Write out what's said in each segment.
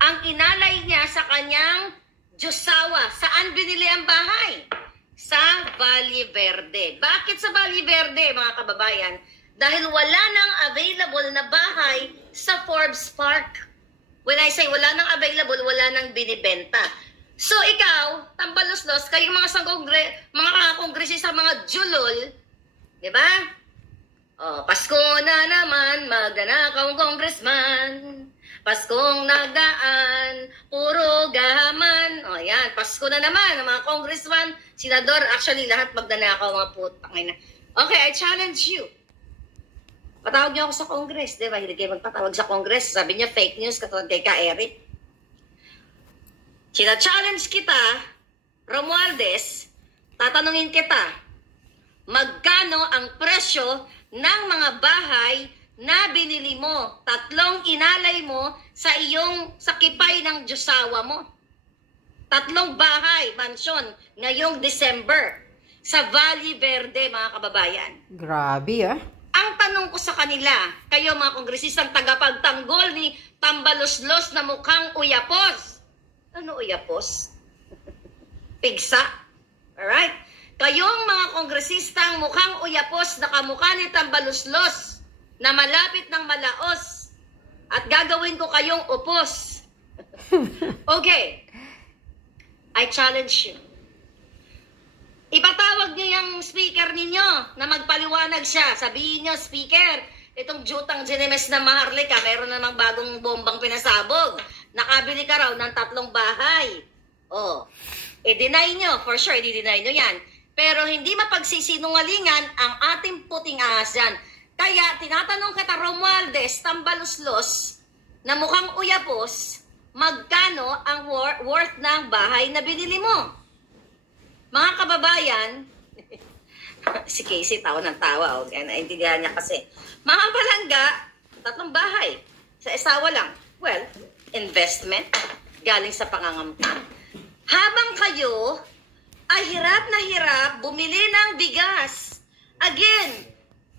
ang inalay niya sa kanyang Diyosawa. Saan binili ang bahay? Sa Valle Verde. Bakit sa Valle Verde, mga kababayan? Dahil wala nang available na bahay sa Forbes Park. When I say wala nang available, wala nang binibenta. So ikaw, tambalos-los, kayong mga kongresista, mga julol, di ba? Oh, Pasko na naman, magnanakaw congressman. Paskong nagaan, puro gahaman. O yan, Pasko na naman, mga congressman, senador, actually lahat magnanakaw mga putang ina. Okay, I challenge you. Patawag niyo ako sa Congress, di ba? Hindi kayo magpatawag sa Congress. Sabi niya fake news, katulad kay Ka Eric. Sina-challenge kita, Romualdez, tatanungin kita, magkano ang presyo ng mga bahay na binili mo, 3 inalay mo sa iyong sakipay ng Diyosawa mo. 3 bahay, mansyon, ngayong December, sa Valle Verde, mga kababayan. Grabe, ah. Ang tanong ko sa kanila, kayo mga kongresistang tagapagtanggol ni tambalos-los na mukhang uyapos. Ano uyapos? Pigsa. Alright? Kayong mga kongresistang mukhang uyapos na kamukha ni tambalos-los na malapit ng malaos at gagawin ko kayong upos. Okay. I challenge you. Ipatawag niyo yung speaker ninyo na magpaliwanag siya. Sabihin niyo, speaker, itong jutang Ginemes na Maharlika, meron namang bagong bombang pinasabog. Nakabili ka raw ng 3 bahay. Oh, i-deny nyo. For sure, i-deny nyo yan. Pero hindi mapagsisinungalingan ang ating puting ahas yan. Kaya, tinatanong kita, Romualdez, tambalos-los, na mukhang uyapos, magkano ang worth ng bahay na binili mo? Mga kababayan, si Casey tawa ng tawa, okay? Naintindihan niya kasi. Mga palangga, 3 bahay, sa asawa lang. Well, investment, galing sa pangangampang. Habang kayo ay hirap na hirap bumili ng bigas. Again,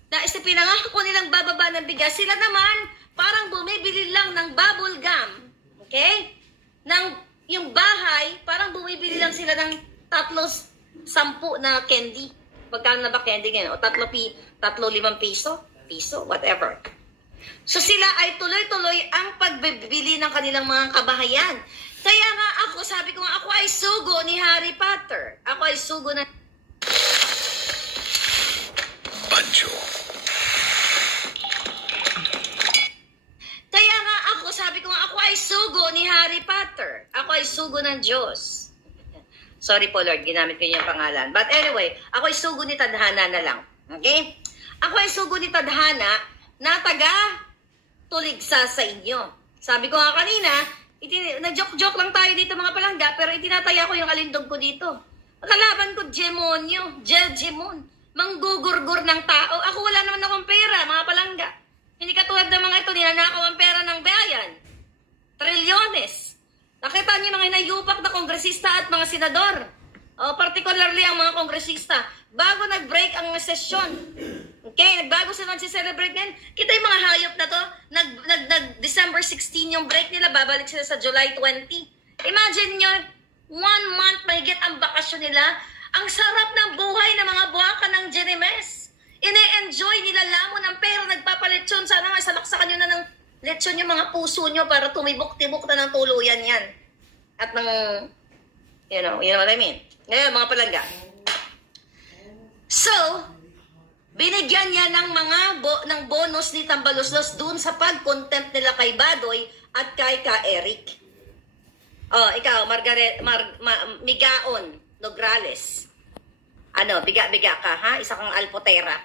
naisipin na nga kung nilang bababa ng bigas, sila naman parang bumibili lang ng bubble gum. Okay? Yung bahay, parang bumibili lang sila ng 10 na candy. Magkano na ba candy ngayon? O 3, 5 piso, whatever. So sila ay tuloy-tuloy ang pagbibili ng kanilang mga kabahayan. Kaya nga ako, sabi ko nga, ako ay sugo ni Harry Potter. Ako ay sugo na... Pancho. Kaya nga ako, sabi ko nga, ako ay sugo ni Harry Potter. Ako ay sugo ng Diyos. Sorry po Lord, ginamit ko yung pangalan. But anyway, ako ay sugo ni Tadhana na lang. Okay? Ako ay sugo ni Tadhana na taga-tuligsa sa inyo. Sabi ko nga kanina, nag-joke-joke lang tayo dito mga palangga, pero itinataya ko yung alindog ko dito. Kalaban ko, demonyo, Jelgemon, manggugurgur ng tao. Ako wala naman akong pera, mga palangga. Hindi katulad ng mga ito, ninanakaw ang pera ng bayan. Trilyones. Nakita niyo mga inayupak na kongresista at mga senador. Particularly ang mga kongresista. Bago nag-break ang sesyon. Okay, nagbago sila nag-celebrate ngayon. Kita yung mga hayop na to, nag-December 16 yung break nila, babalik sila sa July 20. Imagine nyo, 1 month mahigit ang bakasyon nila. Ang sarap ng buhay ng mga buwaka ng Ginemes. Ine-enjoy nila lamon ng pera, nagpapaletsyon. Sana nga salaksakan nyo na ng lechon yung mga puso nyo para tumibok-tibok na ng tuluyan yan. At ng, you know what I mean? Ngayon, mga palangga. So, binigyan niya ng bonus ni Tambalos-los dun sa pag-contempt nila kay Badoy at kay Ka Eric. Oh, ikaw, Migaon Nograles. Ano, biga-biga ka, ha? Isa kang alpotera.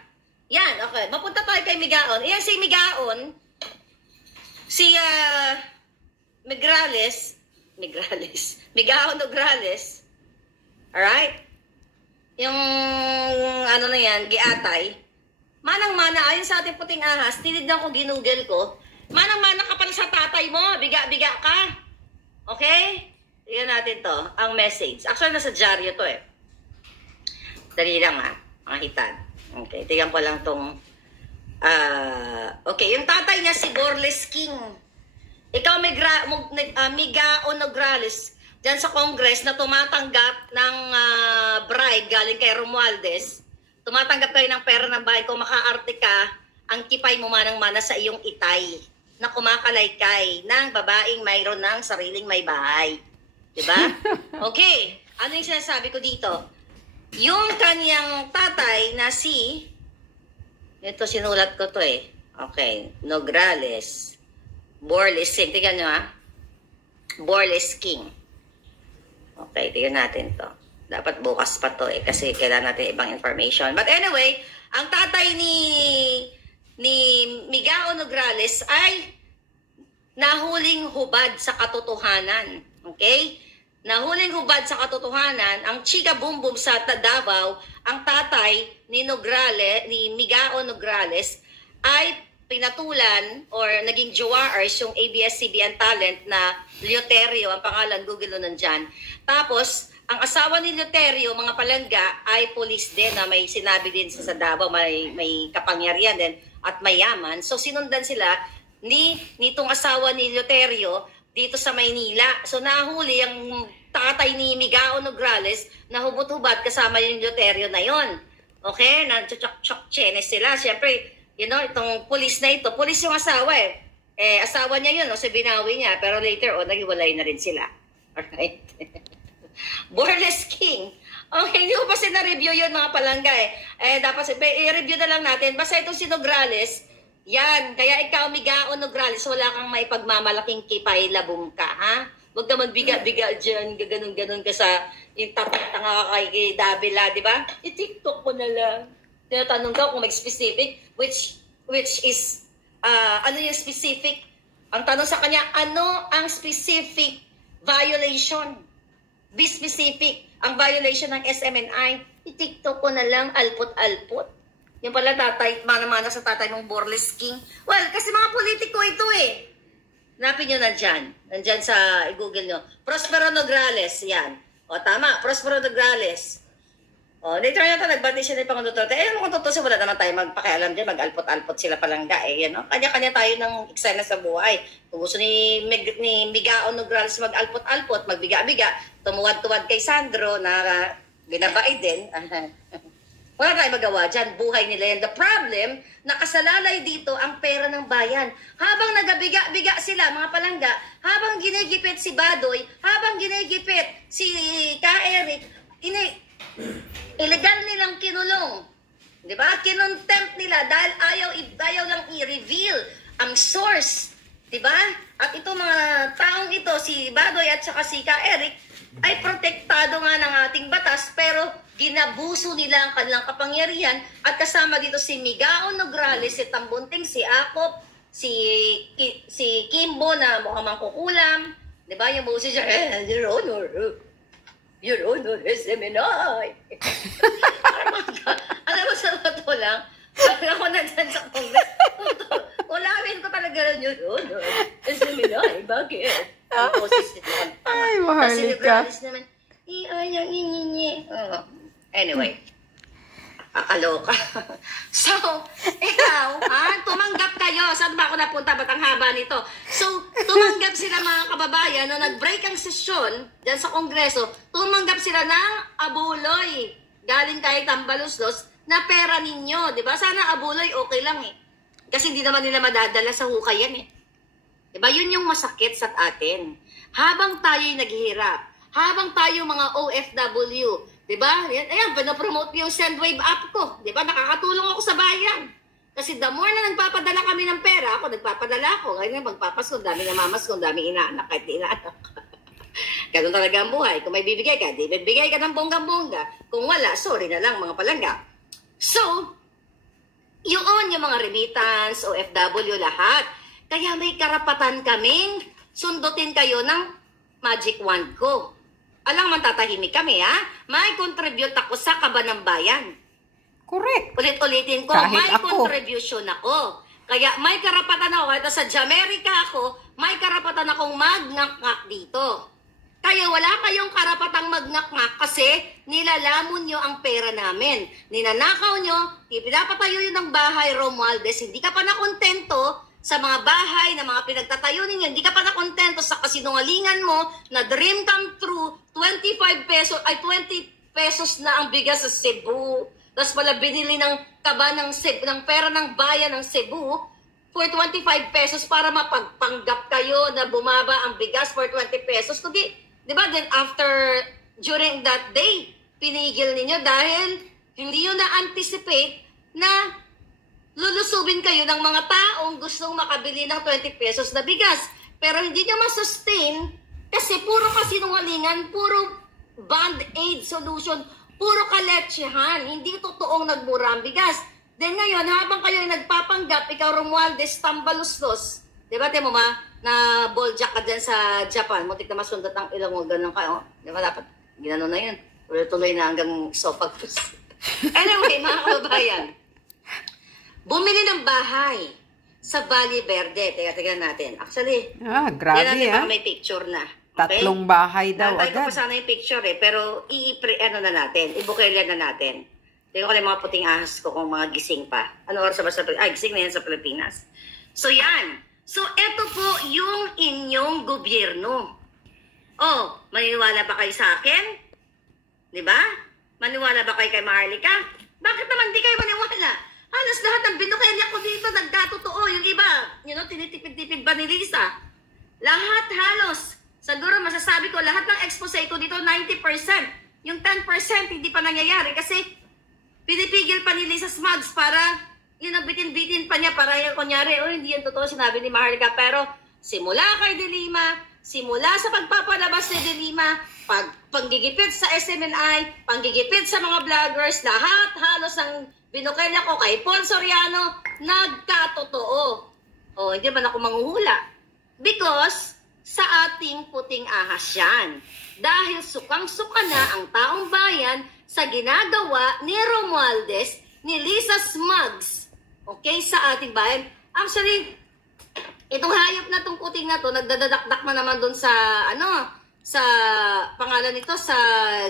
Yan, okay. Mapunta tayo kay Migaon. Yan si Migaon, si Migaon Nograles. Alright? Yung, ano na yan, giatay. Manang-mana, ayon sa ating puting ahas, tinignan ko, ginugel ko, manang-mana ka pala sa tatay mo, biga-biga ka. Okay? Tignan natin to, ang message. Actually, nasa dyaryo to eh. Dali lang ha, mga hitad. Okay, tignan ko lang tong, okay, yung tatay niya si Borles King. Ikaw, Migao Nograles, dyan sa Congress na tumatanggap ng bribe galing kay Romualdez, tumatanggap kayo ng pera ng bahay, kung makaarte ka, ang kipay mo manang-mana sa iyong itay na kumakalaykay ng babaeng mayroon ng sariling may bahay. Diba? Okay. Ano yung sinasabi ko dito? Yung kanyang tatay na ito sinulat ko to eh. Okay. Nograles. Borles King. Tingnan nyo ha. Borles King. Okay. Tingnan natin to. Dapat bukas pa to eh. Kasi kailangan natin ibang information. But anyway, ang tatay ni Migao Nograles ay nahuling hubad sa katotohanan. Okay? Nahuling hubad sa katotohanan, ang chika boom boom sa Davao, ang tatay ni Migao Nograles ay pinatulan or naging jowaers yung ABS-CBN talent na Leoterio, ang pangalan, Google mo nandyan. Tapos, ang asawa ni Leoterio, mga palangga, ay police din na may sinabi din sa Davao, may kapangyarihan din at mayaman. So, sinundan sila nitong asawa ni Leoterio dito sa Maynila. So, nahuli ang tatay ni Migao Nograles na hubot-hubad kasama yung Leoterio na yon. Okay? Nanchok-chok-chenes sila. Siyempre, itong police na ito. Police yung asawa eh. Asawa niya yun, so binawi niya. Pero later, naghiwalay na rin sila. Alright? Borles King. Okay, hindi ko pa na-review yun mga palangga eh. Dapat i-review na lang natin. Basta itong si Nograles, yan. Kaya ikaw, Migao Nograles, wala kang may pagmamalaking kipay labong ka, ha? Huwag ka magbiga-biga dyan, gaganon-ganon ka sa yung tanga kay Davila, di ba? I-TikTok mo na lang. Tinatanong ka kung may specific, which is, ano yung specific? Ang tanong sa kanya, ano ang specific violation? Be specific. Ang violation ng SMNI, i-TikTok ko na lang, alpot-alpot. Yung pala tatay, mana-mana sa tatay mong Borles King. Well, kasi mga politiko ito eh. Hanapin nyo nandyan. Nandyan sa Google nyo. Prospero Nograles, yan. O tama, Prospero Nograles. O, later na ito, nagbati siya ng Pangulo Duterte. Ano kung tutusin, wala naman tayo magpakialam dyan, mag-alpot-alpot sila palangga eh. Yan, no? Kanya-kanya tayo ng eksena sa buhay. Kung gusto ni Migao Nograles mag-alpot-alpot, magbiga-biga, tumuwad-tuwad kay Sandro na ginabay din. Wala tayo magawa dyan. Buhay nila yan. The problem, nakasalalay dito ang pera ng bayan. Habang nagabiga-biga sila, mga palangga, habang ginigipit si Badoy, habang ginigipit si Ka-Eric, illegal nilang kinulong. Diba? Kinontempt nila dahil ayaw lang i-reveal ang source. Diba? At ito mga taong ito, si Badoy at saka si Ka-Eric, ay protektado nga ng ating batas, pero ginabuso nila ang kanilang kapangyarihan at kasama dito si Migao Nograles, si Tambunting, si Akop, si Kimbo na mukhang mangkukulam. Diba? Yung boses siya, Your Honor, SMNI. Alam mo sa totoo lang, ako nandyan sa Congress, ulawin ko talaga rin Your Honor, SMNI, bakit? Ang boses nila. Ay, maharlika. Kasi naman, anyway, akaloka. So, ikaw, tumanggap kayo. Saan ba ako napunta? Ba't ang haba nito? So, tumanggap sila mga kababayan na nag-break ang sesyon dyan sa Kongreso. Tumanggap sila ng abuloy. Galing kay Tambaluslos na pera ninyo. Diba? Sana abuloy okay lang eh. Kasi hindi naman nila madadala sa hukayan eh. Diba? Yun yung masakit sa atin. Habang tayo'y naghihirap, habang tayo mga OFW, diba? Ayan, pinapromote yung Sendwave app ko. Diba? Nakakatulong ako sa bayan. Kasi the more na nagpapadala kami ng pera, ako nagpapadala ako. Ngayon magpapasko, dami namamasko, dami inaanak, kahit di inaanak. Ganun talaga ang buhay. Kung may bibigay ka, di bibigay ka ng bonggang-bongga. Kung wala, sorry na lang mga palangga. So, yun yung mga remittance, OFW, lahat. Kaya may karapatan kaming sundutin kayo ng magic wand ko. Alang man tatahimik kami, ha? May contribute ako sa Kaba ng Bayan. Correct. Ulit-ulitin ko, kahit may ako. Contribution ako. Kaya may karapatan ako, kahit sa Jamaica ako, may karapatan akong magnaknak dito. Kaya wala kayong karapatang magnaknak kasi nilalamon nyo ang pera namin. Ninanakaw nyo, ipinapatayo yun ng bahay, Romualdez, hindi ka pa nakontento sa mga bahay na mga pinagtatayo ninyo, hindi ka pa nakontento sa kasinungalingan mo na dream come true, 20 pesos na ang bigas sa Cebu. Tapos pala binili ng kaba ng pera ng bayan ng Cebu for 25 pesos para mapagpanggap kayo na bumaba ang bigas for 20 pesos. Kundi, di ba, then during that day, pinigil ninyo dahil hindi nyo na-anticipate na lulusubin kayo ng mga taong gustong makabili ng 20 pesos na bigas. Pero hindi nyo masustain kasi puro kasinungalingan, puro band-aid solution, puro kaletsehan, hindi totoong nagmura ang bigas. Then ngayon, habang kayo ay nagpapanggap, ikaw Romualdez, tambalustos, di ba, mo ma, na balljack ka dyan sa Japan, muntik na masundot ang ilong mo, ganun kayo. Di ba, dapat, ginano na yun. Tuloy na hanggang sopagpus. Anyway, mga kababayan, bumili ng bahay sa Valle Verde. Tingnan natin. Actually, grabe natin baka may picture na. Okay? 3 bahay daw Nantay ko agad. pa sana yung picture pero na natin. Ibukelya na natin. Tingnan ko lang yung mga puting ahas ko kung mga gising pa. Ano oras ba sa Pilipinas? Ay, gising na yan sa Pilipinas. So, yan. So, eto po yung inyong gobyerno. Oh, maniniwala ba kayo sa akin? Di ba? Maniwala ba kayo kay Maharlika? Bakit naman di kayo maniwala? Halos lahat ng binukelya ko dito nagkatotoo. Yung iba, tinitipid-tipid ba ni Lisa? Lahat halos. Siguro masasabi ko, lahat ng expose ko dito, 90%. Yung 10% hindi pa nangyayari kasi pinipigil pa ni Lisa Smugs para, bitin-bitin pa niya para yung kunyari, hindi yan totoo sinabi ni Maharlika. Pero simula kay De Lima, simula sa pagpapalabas ni De Lima, panggigipit sa SMNI, panggigipit sa mga vloggers, lahat halos ng binukelya ko kay Paul Soriano, nagkatotoo. Hindi ba ako manghuhula? Because sa ating puting ahas yan. Dahil sukang-suka na ang taong bayan sa ginagawa ni Romualdez, ni Lisa Smugs, okay, sa ating bayan. Actually, itong hayop na itong puting na to, nagdadadakdak na naman doon sa, sa pangalan nito, sa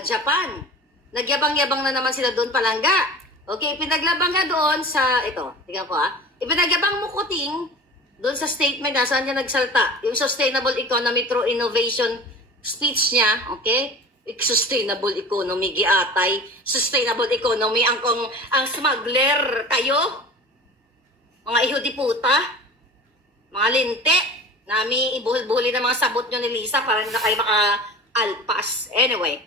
Japan. Nagyabang-yabang na naman sila doon palangga. Okay, pinaglabang nga doon sa, tingnan ko ipinagyabang mo kuting, doon sa statement na saan niya nagsalta, yung sustainable economy through innovation speech niya, okay? Sustainable economy, giatay. Sustainable economy, ang smuggler kayo, mga ihudi puta, mga linte, nami ibuhol-buhuli ng mga sabot nyo ni Lisa para na kayo maka-alpas. Anyway,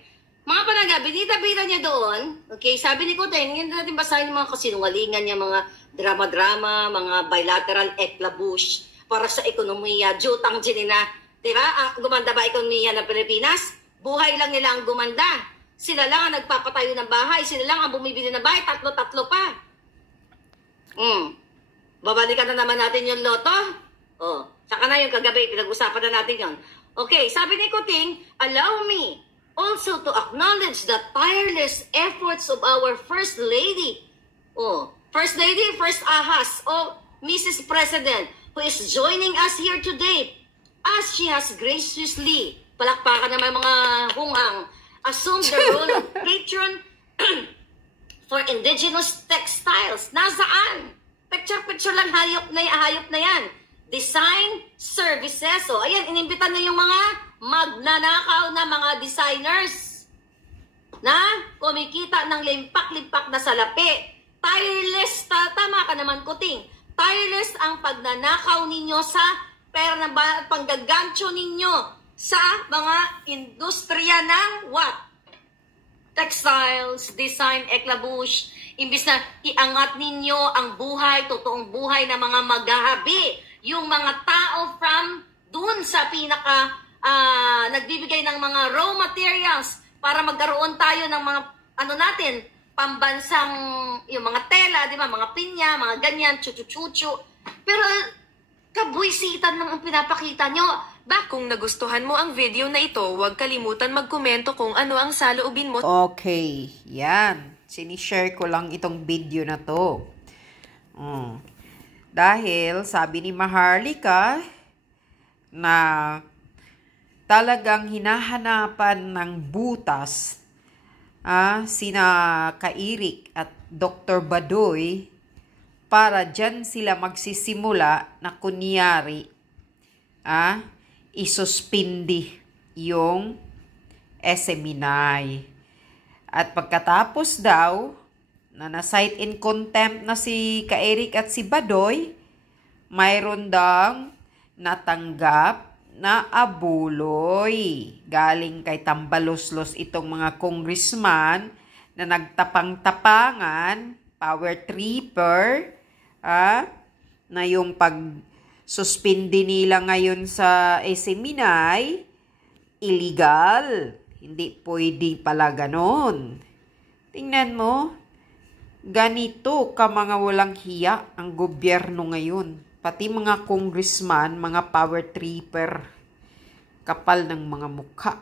mga panaga, binita-bita niya doon, okay, sabi ni Kuteng, hindi natin basahin yung mga kasinungalingan niya, mga drama-drama, mga bilateral eklabush para sa ekonomiya, jutang ginina. Diba? Gumanda ba ekonomiya ng Pilipinas? Buhay lang nila ang gumanda. Sila lang ang nagpapatayo ng bahay. Sila lang ang bumibili ng bahay. Tatlo-tatlo pa. Babalikan na naman natin yung loto. Saka na yung kagabi. Pinag-usapan na natin yon. Okay, sabi ni Kuting, allow me also to acknowledge the tireless efforts of our First Lady. First Lady, First Ahas, Mrs. President, who is joining us here today as she has graciously, palakpakan naman mga hunghang, assumed the role of patron for indigenous textiles. Nasaan? Picture-picture lang hayop na yan. Design services. Ayan, inimbitan na yung mga magnanakaw na mga designers na kumikita ng limpak-limpak na salapi. Tireless, tama ka naman, Kuting. Tireless ang pagnanakaw ninyo sa pera ng bayan at panggagancho ninyo sa mga industriya ng what? Textiles, design, eklabush. Imbis na iangat ninyo ang buhay, totoong buhay ng mga maghahabi. Yung mga tao from dun sa pinaka nagbibigay ng mga raw materials para magkaroon tayo ng mga natin, pambansang yung mga tela, di ba, mga pinya, mga ganyan, chuchu-chuchu. Pero kabuisitan lang ang pinapakita nyo. Kung nagustuhan mo ang video na ito, huwag kalimutan magkomento kung ano ang saloobin mo. Okay, yan. Sinishare ko lang itong video na to. Dahil sabi ni Maharlika na talagang hinahanapan ng butas sina Kairik at Dr. Badoy para dyan sila magsisimula na kunyari, isuspindi yung SMNI. At pagkatapos daw, na na-cite in contempt na si Ka-Eric at si Badoy, mayroon daw natanggap na abuloy galing kay Tambaloslos itong mga congressman na nagtapang-tapangan, power tripper, na yung pag-suspindi nila ngayon sa SMNI, illegal. Hindi pwede pala ganon. Tingnan mo, ganito ka mga walang hiya ang gobyerno ngayon. Pati mga congressman, mga power tripper, kapal ng mga mukha.